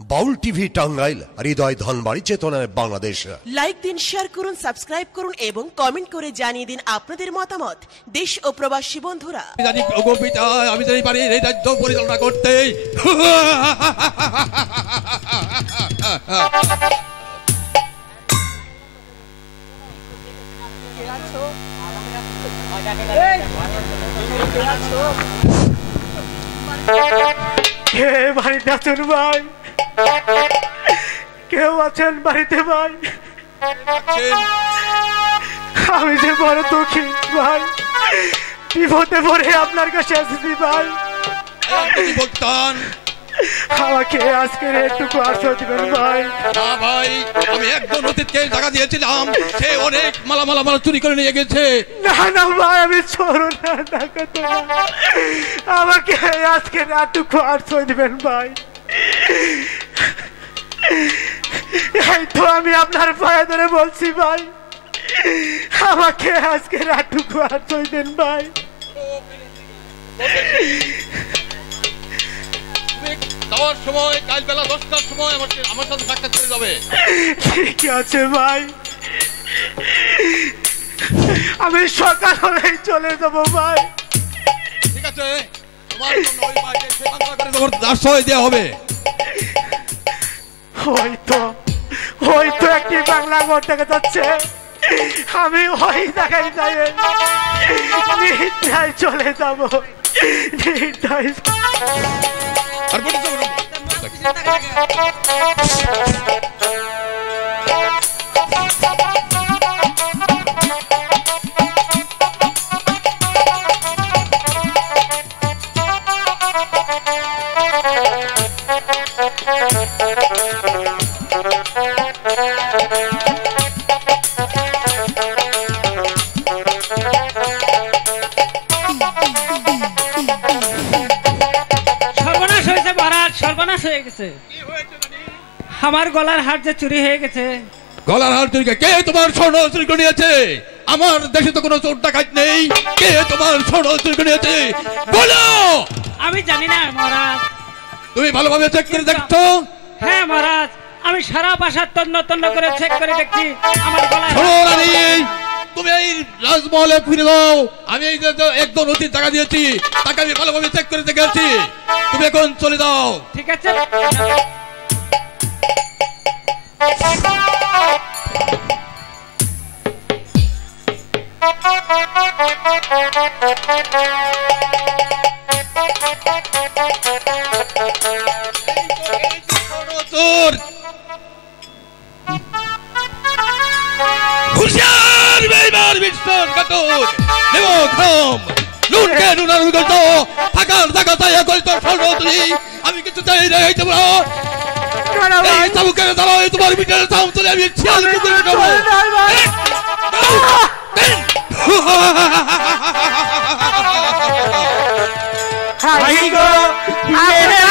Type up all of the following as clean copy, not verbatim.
বাউল TV Tangail, হৃদয় ধনবাড়ি, চেতনায় Bangladesh. Like দিন, share করুন, সাবস্ক্রাইব করুন এবং কমেন্ট করে জানিয়ে দিন আপনাদের মতামত। দেশ ও প্রবাসী বন্ধুরা, আমি জানি পারি এই রাজ্য পরিচালনা করতে। কে বাড়িতে আছেন ভাই? কেউ আছেন বাড়িতে ভাই? আমি যে বড় দুঃখী ভাই, বিপদে পড়ে আপনার কাছে এসেছি ভাই। আমাকে আজকের একটু আশ্রয় দিবেন ভাই। না ভাই, আমি একজন অতীতকে টাকা দিয়েছিলাম, সে অনেক মালামাল চুরি করে নিয়ে গেছে। না না ভাই, আমি চোর না, ডাকাত না। আমাকে আজকে একটু আশ্রয় দিবেন ভাই। এই তো আমি আপনার পায়ে ধরে বলছি ভাই, আমাকে আজকে একটু আশ্রয় দেন ভাই। যাওয়ার সময় কাল বেলা 10টার সময় আমার সাথে সাক্ষাৎ করে যাবে। ঠিক আছে ভাই, আমি সকাল হলেই চলে যাব ভাই। ঠিক আছে, তোমার জন্য ওই বাইরে সে বাংলা করে তোমার আশ্রয় দেওয়া হবে। হয়তো একটি বাংলা ঘর দেখা যাচ্ছে, আমি ওই জায়গায় যাই নির্দায় চলে যাব। নির্দায় আমার গলার হার যে চুরি হয়ে গেছে। গলার হার চুরি? কে তোমার স্বর্ণ চুরি করে নিয়েছে? আমার দেশে তো কোনো চোর ডাকাত নেই। কে তোমার স্বর্ণ চুরি করে নিয়েছে বলো। আমি জানি না মহারাজ। তুমি ভালোভাবে চেক করে দেখছো? হ্যাঁ মহারাজ, আমি সারা বাসা তন্ন করে চেক করে দেখছি আমার গলার। তুমি এই রাজমহলে ফিরে দাও। আমি এই যে একজন অতীত টাকা দিয়েছি, তাকে আমি ভালোভাবে চেক করে দেখেছি। তুমি এখন চলে যাও। ঠিক আছে। হুশিয়ার বেঈমান বিশ্বাসঘাতক নেমোগ্রাম নুনকে নুনার বিগত থাকার জায়গা তাই করিত স্বর্ণ তুলি আমি কিছু চাই না। এই তোমরা এই চাবুকে দাঁড়াও, তোমার ভিতরে চাম তুলে আমি ছিয়াল করে দেবো। হাই গো মেরা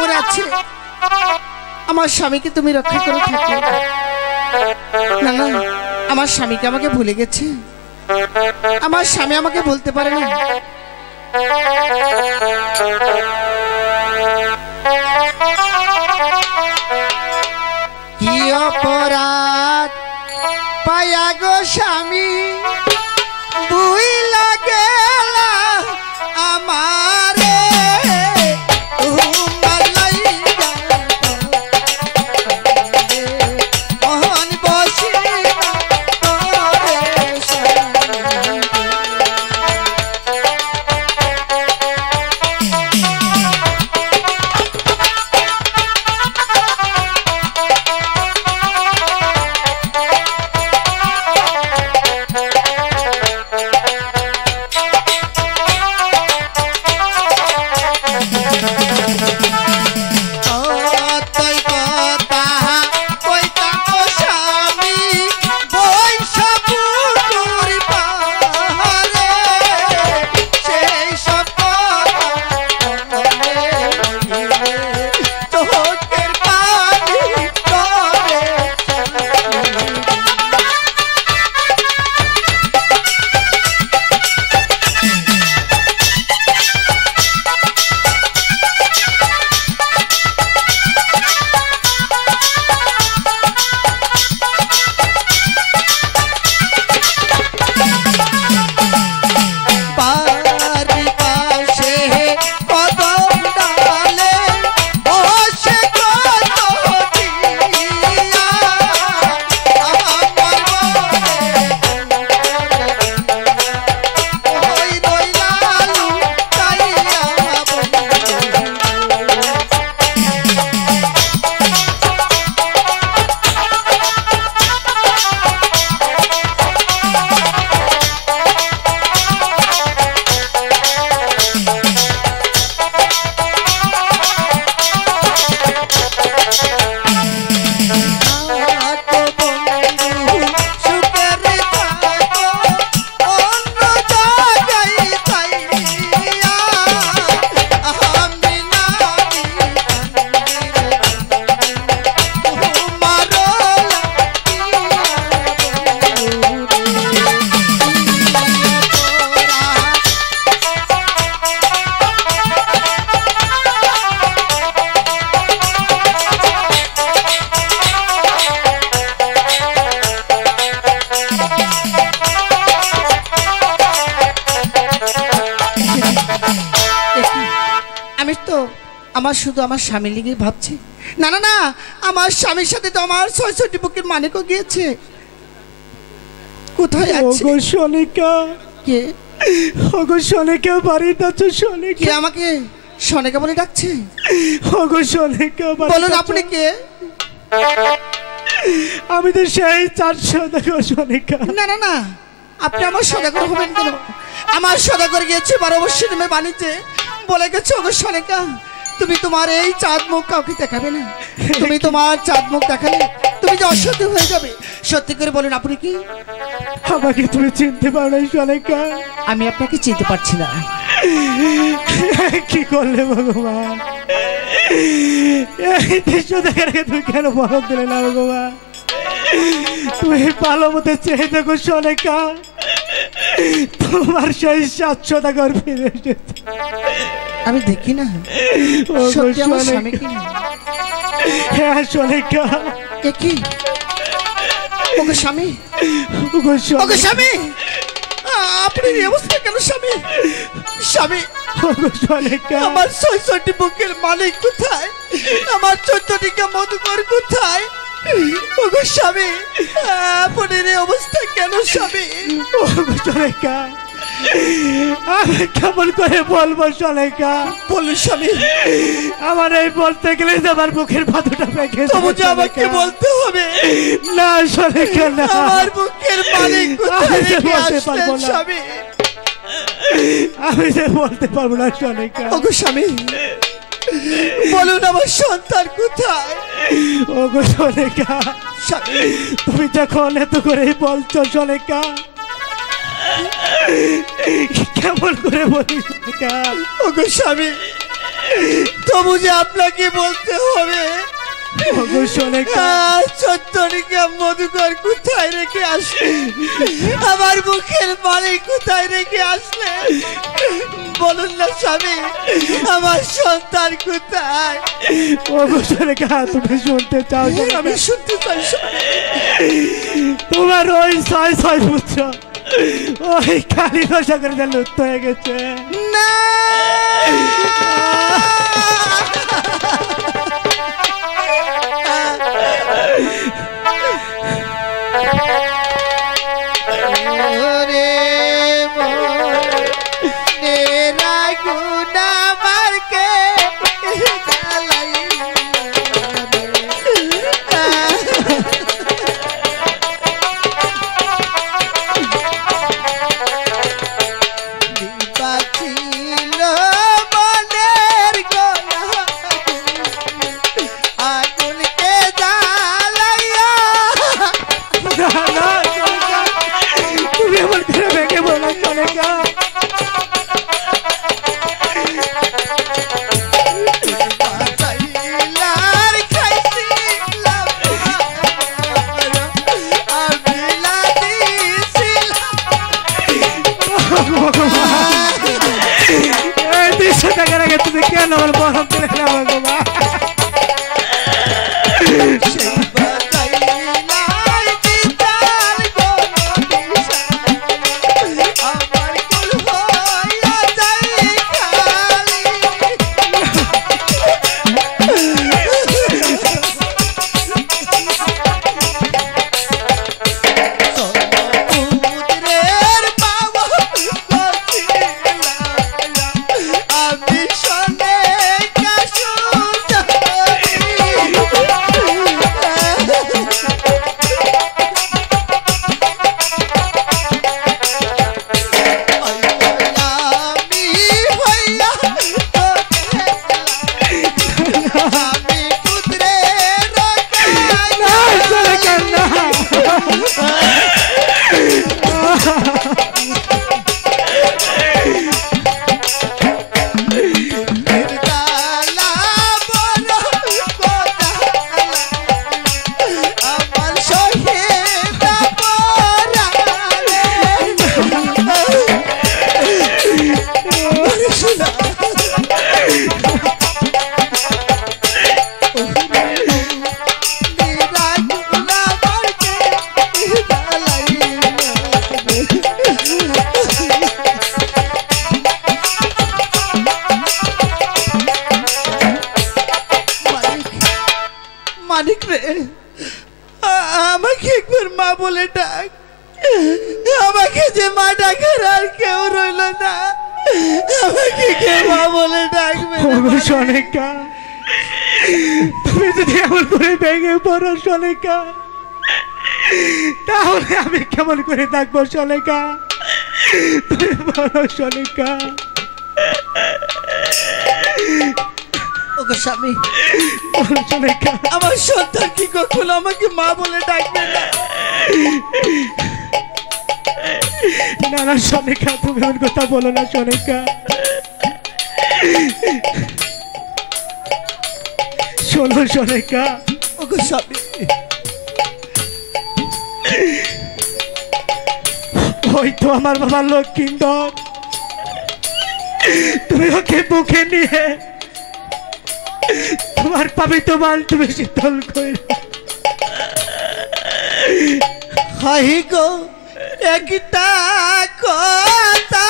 মনে আছে আমার স্বামীকে তুমি রক্ষা করে থাকো। না না, আমার স্বামীকে আমাকে ভুলে গেছে, আমার স্বামী আমাকে বলতে পারে না। কি অপরাধ পায়া গো স্বামী বুইলা গেলা আমারে, তোমার লাইগা মন বসিয়া তোরে স্বামী। আমার শুধু আমার স্বামীর লিগেই ভাবছি। না না না, আমার স্বামীর সাথে তো আমার ৬৬ বুকের মানিকও গিয়েছে। কোথায় আছে ওগো সোনিকা? কে? ওগো সোনিকা বাড়িতে আছো? সোনিকা কে আমাকে সোনিকা বলে ডাকছে? ওগো সোনিকা বলুন আপনি কে? আমি তো সেই ৪০০ দেখো সোনিকা। না না না, আপনি আমার সদাগর হবেন কেন? আমার সদাগর গিয়েছে ১২ নেমে বাণিজ্যে, বলে গেছে ওগো সোনিকা তুমি তোমার এই চাঁদ মুখ কাউকে দেখাবে না। তুমি তোমার চাঁদ মুখ দেখালে তুমি যে অসহ্য হয়ে যাবে। সত্যি করে বলুন আপনি কি? আমাকে তুমি চিনতে পারো না সোনিকা? আমি আপনাকে চিনতে পারছি না। কি করলে ভগবান? এই দৃশ্য দেখার আগে তুমি কেন বরফ দিলে না ভগবান? তুমি ভালো মতো চেয়ে দেখো সোনিকা, তোমার সেই ৭০০ টাকার ফিরে এসেছে। আমি দেখি না সত্যি আমার স্বামী কি? হ্যাঁ সোনিকা। কে কি? ওগো স্বামী, ওগো ওগো স্বামী, আপনি এই অবস্থা কেন স্বামী? স্বামী, ওগো সোনিকা, আমার ৬৬ বুকের মালিক কোথায়? আমার ১৪টিকা মধুকর কোথায়? ওগো স্বামী, আপনার এই অবস্থা কেন স্বামী? ওগো সোনিকা, আমি কেমন করে বলবো সোনিকা? বলুন স্বামী। আমার এই বলতে গেলে আমার বুকের পাথরটা পেকে তবু যে আমাকে বলতে হবে। না সোনিকা না, আমার বুকের মালিক কোথায় রেখে আসলেন স্বামী? আমি যে বলতে পারবো না সোনিকা। ওগো স্বামী, বলুন আমার সন্তান কোথায়? ওগো সোনিকা, তুমি যখন এত করে বলছো সোনিকা, কেমন করে বলি সোনিকা? ওগো স্বামী, তবু যে আপনাকে বলতে হবে ওগো সনেকা চত্বরিকা মধুকর কোথায় রেখে আসলে, আমার মুখের বাড়ি কোথায় রেখে আসলে বলুন না স্বামী, আমার সন্তান কোথায়? ওগো সনেকা তুমি শুনতে চাও? আমি শুনতে চাই স্বামী। তোমার ওই 6 পুত্র ওই কালী সাগরে লুপ্ত হয়ে গেছে। না তুমি কেন আমার বরফ করে খেলা বাবা? মানিক রে, আমাকে একবার মা বলে ডাক। আমাকে যে মা ডাকার আর কেউ রইল না, আমাকে কে মা বলে ডাকবে? সনেকা তুমি যদি এমন করে ভেঙে পড়ো সনেকা, তাহলে আমি কেমন করে ডাকবো সনেকা? তুমি বলো সনেকা। স্বামী, আমার সন্তান কি কখনো আমাকে মা বলে ডাকবে না? না না সনেকা, তুমি এমন কথা বলো না সনেকা। শোনো সনেকা, ওগো স্বামী, ওই তো আমার বাবার লক্ষ্মীন্দর, তুমি ওকে বুকে নিয়ে তোমার পাবি তোমার তুমি শীতল করে। হাই গো একটা কথা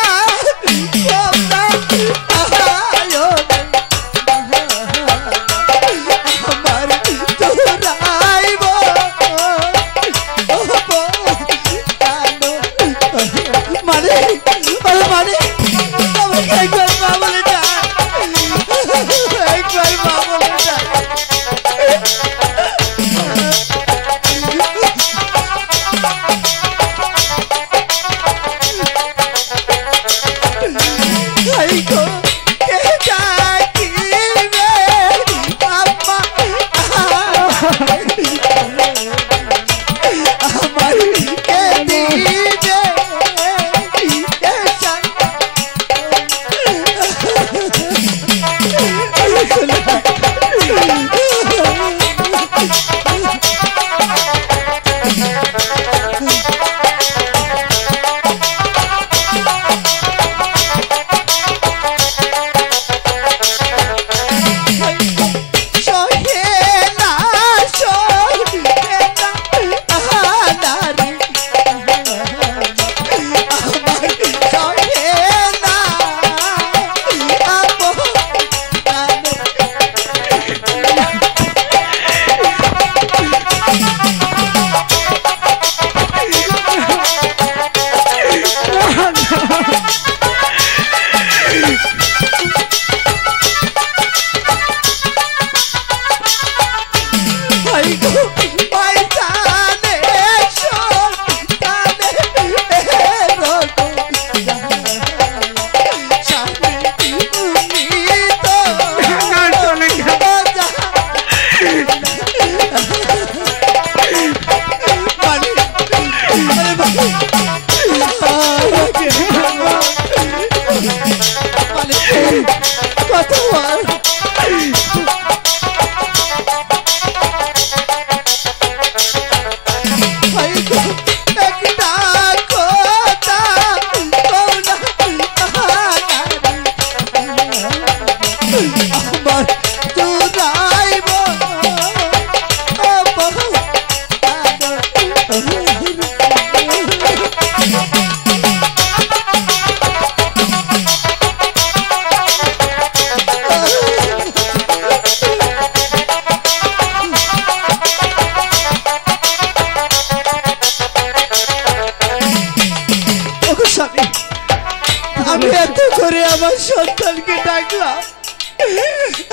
আমি এত করে আমার সন্তানকে ডাকলাম,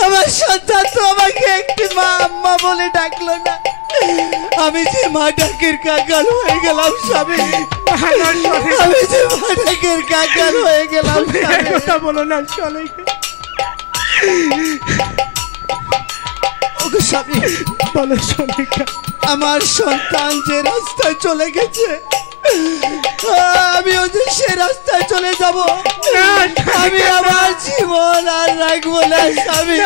আমার সন্তান তো আমাকে একটি মা আম্মা বলে ডাকলো না। আমি যে মা ডাকের কাকাল হয়ে গেলাম স্বামী, আমি যে মা ডাকের কাকাল হয়ে গেলাম। কথা বলো না সলেকা, ওগো স্বামী বলো সলেকা। আমার সন্তান যে রাস্তায় চলে গেছে, আমিও যে সে রাস্তায় চলে যাব। আমি আমার জীবন আর রাখবো না স্বামী।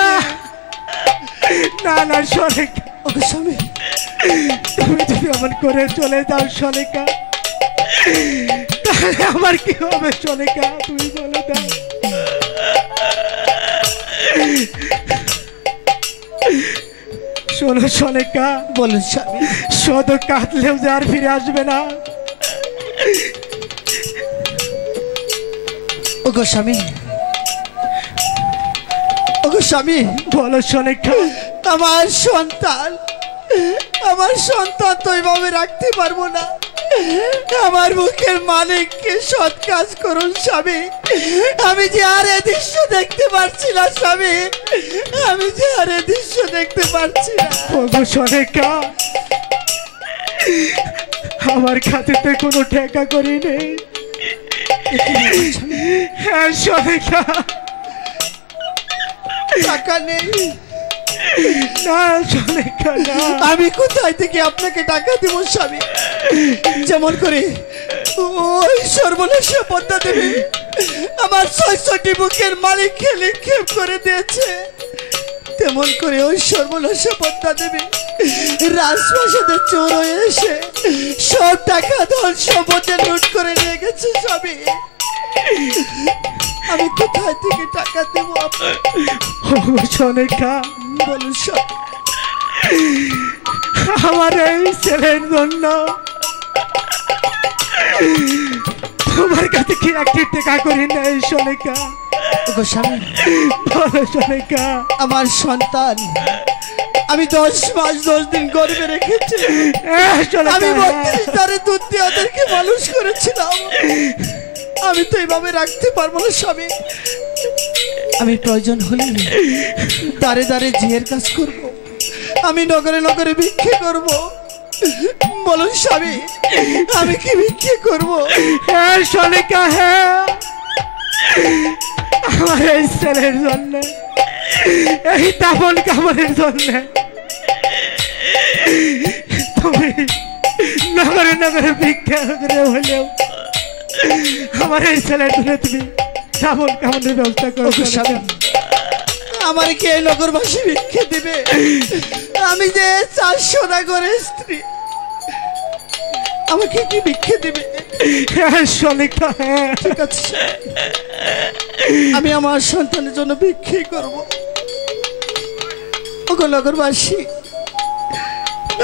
না না সলেকা, ওগো স্বামী তুমি যদি এমন করে চলে যাও সলেকা, তাহলে আমার কি হবে সলেকা? তুমি বলে দাও। শোনো সলেকা, বলুন স্বামী। শুধু কাঁদলেও যে আর ফিরে আসবে না। ওগো স্বামী, ওগো স্বামী বলো সলেকা। আমার সন্তান তো এইভাবে রাখতে পারবো না। আমার মুখের মালিককে সৎ কাজ করুন স্বামী। আমি যে আর এ দৃশ্য দেখতে পারছি না স্বামী, আমি যে আর এ দৃশ্য দেখতে পারছি না। ওগো সলেকা, আমার খাতেতে কোনো ঠেকা করি নেই। হ্যাঁ সলেকা, টাকা নেই। না সলেকা না। আমি কোথায় থেকে আপনাকে টাকা দেব স্বামী? যেমন করে ওই সর্বনাশা পদ্মা দেবী আমার ৬৬টি বুকের মালিককে নিক্ষেপ করে দিয়েছে, তেমন করে ওই সর্বনাশা পদ্মা দেবী রাজপ্রাসাদে চোর হয়ে এসে সব টাকা ধন সম্পদে লুট করে নিয়ে গেছে স্বামী। আমি কোথায় থেকে টাকা দেব আপনাকে? সলেকা বলুন স্বামী। আমার এই ছেলের জন্য তোমার কাছে কি একটি টাকা করি নাই সলেকা? ওগো স্বামী বলো সলেকা। আমার সন্তান আমি 10 মাস 10 দিন গর্ভে রেখেছি। আমি 32 ধারে দুধ দিয়ে ওদেরকে মানুষ করেছিলাম। আমি তো এইভাবে রাখতে পারবো না স্বামী। আমি প্রয়োজন হলে দাঁড়ে দাঁড়ে ঝিয়ের কাজ করব, আমি নগরে নগরে ভিক্ষে করব। বলুন স্বামী, আমি কি ভিক্ষে করব? হ্যাঁ সলেকা, হ্যাঁ। আমার এই ছেলের জন্য, এই তাপন কামড়ের জন্য তুমি নগরে নগরে ভিক্ষা করে হলেও আমার এই ছেলের জন্য তুমি তাপন কামড়ের ব্যবস্থা করো স্বামী। আমার কি এই নগরবাসী ভিক্ষে দিবে? আমি যে 400 নগরের স্ত্রী, আমাকে কি ভিক্ষে দিবে? হ্যাঁ সলেকা, হ্যাঁ। ঠিক আছে, আমি আমার সন্তানের জন্য ভিক্ষে করব। ওগো নগরবাসী,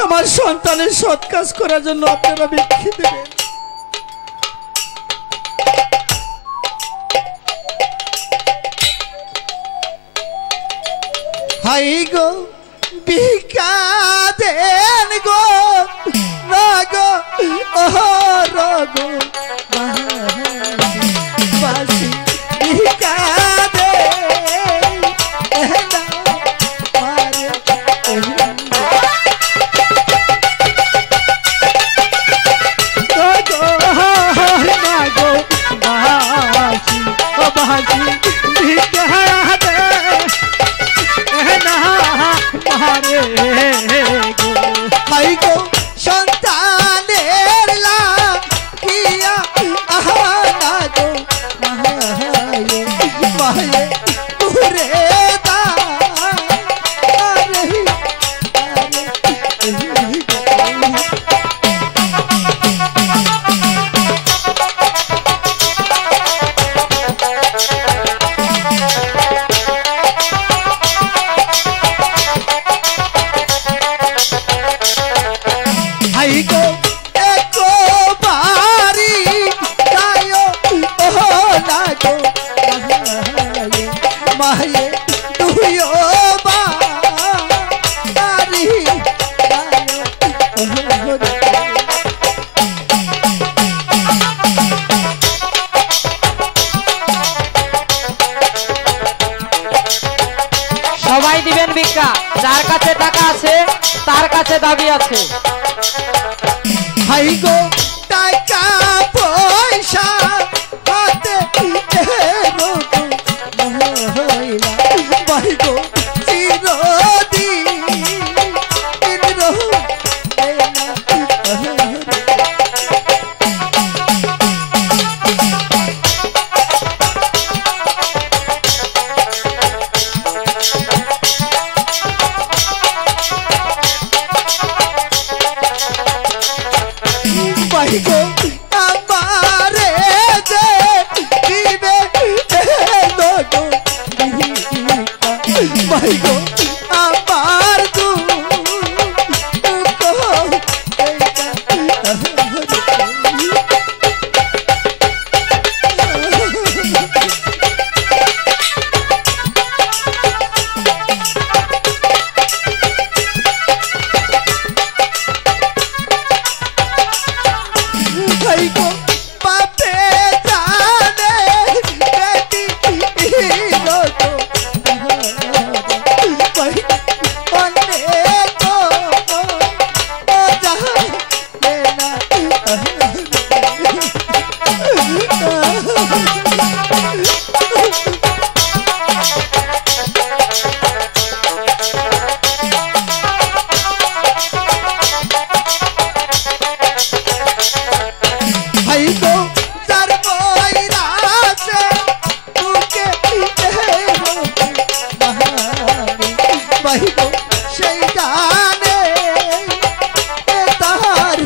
আমার সন্তানের সৎ কাজ করার জন্য আপনারা ভিক্ষে দেবেন। হাই গো ভিক্ষা দেন গো রাগো, ও রাগো। ভিক্ষা, যার কাছে টাকা আছে তার কাছে দাবি আছে। হাই গো টাকা পয়সা হাতে এলো তো মহিলা ভাই গো চিরদিন ভাই গো আমারে যে দিবে এলো গো ভাই গো আমার ভাই গো বাপে জানে বেটি হিলো তো ভাই অনেক ও জানে না ভাই গো যার বইরা আছে তোকে ভাই গো সেই জানে তাহার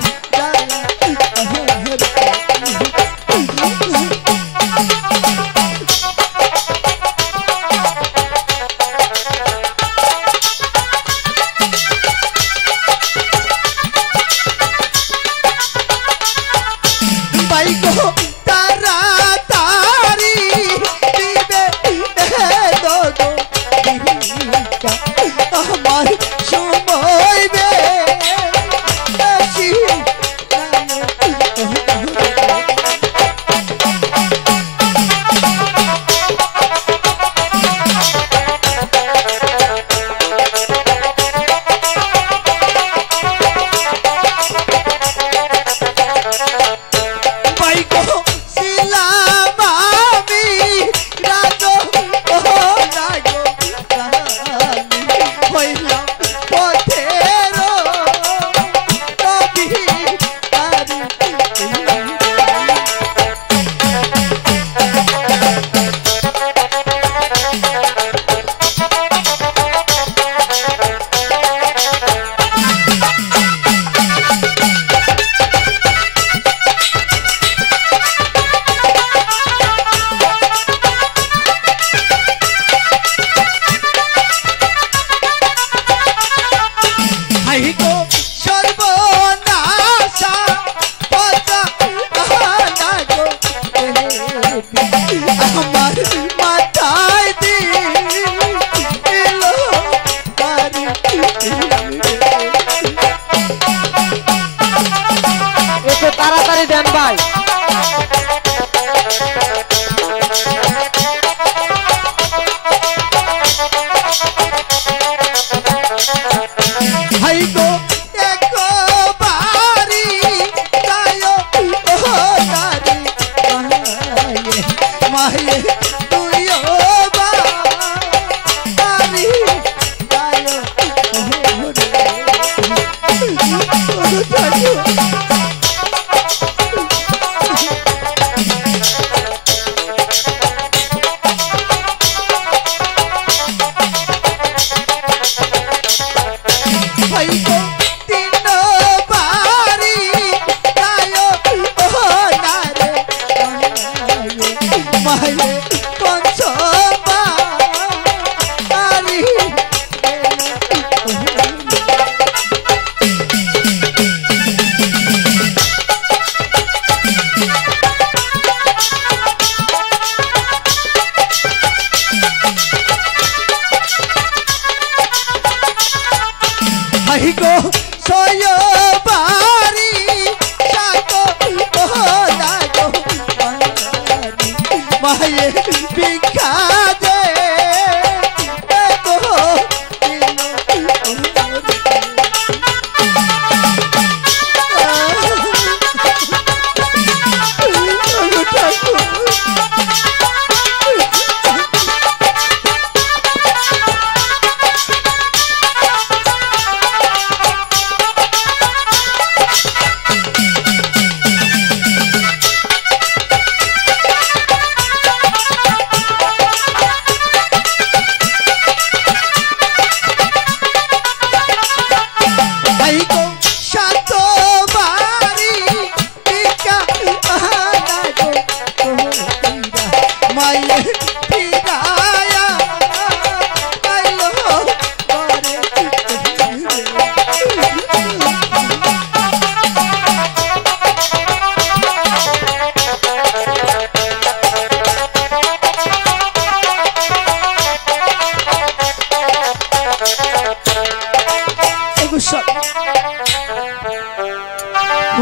ভাই গো তাড়াতাড়ি দিবে এলো গো ভিক্ষা আমার সময় বেশি ভাই গো ছিলাম আমি রাজো ও রাজো হইলাম পথের হাই গো সর্বনাশা পচা না গো আমার মাথায় দিল বাড়ি একটু তাড়াতাড়ি দেন ভাই। হাই গো একবারি যায় ও নারী মায়ে তুইও বাড়ি যায় ভাই গো তিন বাড়ি যায় ও নারে মায়ে পঞ্চবাড়ি ভাই গো সয় বাড়ি সাকো ও লাগো মায়ে ভিক্ষা দে গো আইলে ফিরায়া আইলো ঘরে।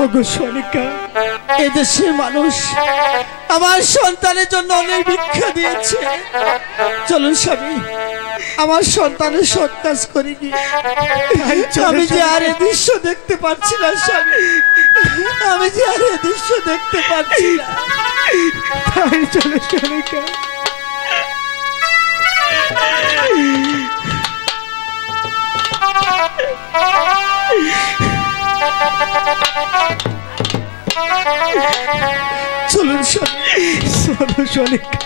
ওগো সোনিকা, এদেশের মানুষ আমার সন্তানের জন্য অনেক ভিক্ষা দিয়েছে। চলুন স্বামী, আমার সন্তানের সৎ কাজ করে গিয়ে আমি যে আর এ দৃশ্য দেখতে পাচ্ছি না স্বামী, আমি যে আর এ দৃশ্য দেখতে পাচ্ছি না। তাই চলো সোনিকা। চলুন স্বামী, চলো সোনিকা।